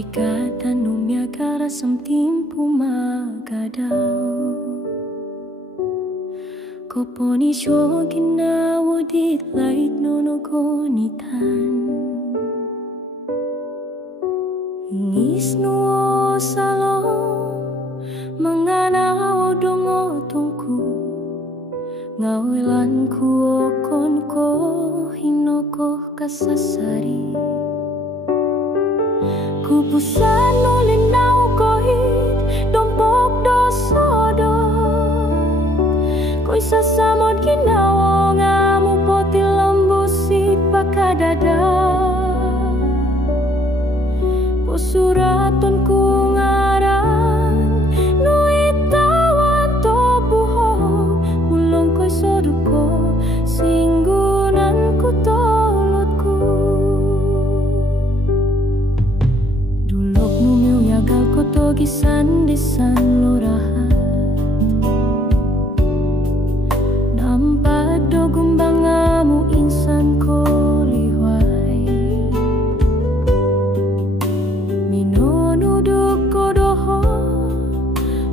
Dikatan numia karasam timpu magadao Koponi shogin na wodit lait nono konitan Ngis nuo salong mengana odong otongku Ngawelan ku okon ko hinoko kasasari Kupusan ulin nau kohit dompok dosodo Koi sasamot ginawa ngamu poti lembusi pakadada Posuraton ku ngaran nuitawan tobuho Mulong koi soduko singgunan ku tolotku Dulok numiu yagal koto gisan-disan lorahat Nampak do gumbangamu insan ko liwai Mino nuduk kodoho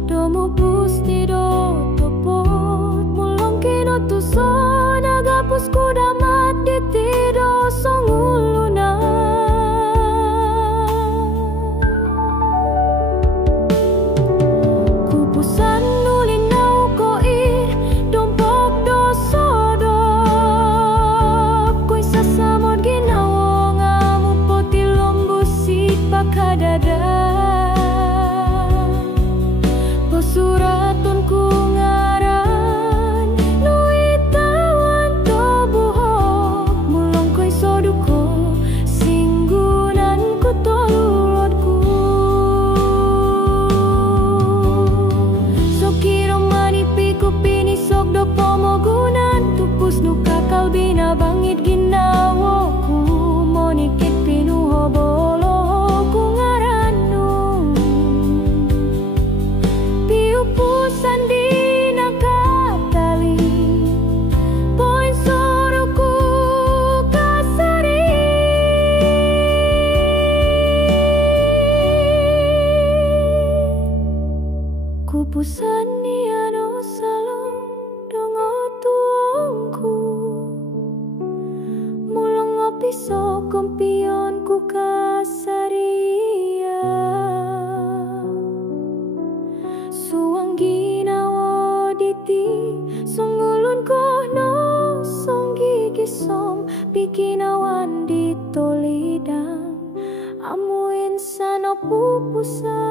Domu pusti do topot Mulong kino tuson agapus kudamat ditido songulunan Kupusan nulin nau koir dompok dosodop Koi sasamot ginawa ngamu poti lombusik pakadada Posuraton ku ngaran nuitawan tobuho Mulong koi soduko singgunan ku tolutku Sokiro manipiku pini sok do pomogunan Tupus nuka kalbina bangit ginawoku Monikit pinuho bolo ku ngaranu Piupusan di nakatali Poin soruku kasari Kupusan ni ano salong dongo tuongku Mulong opiso kompion ku kasaria Suang ginawa diti Songulun kono song gigisom Pikinawan ditolidang Amu insan o pupusan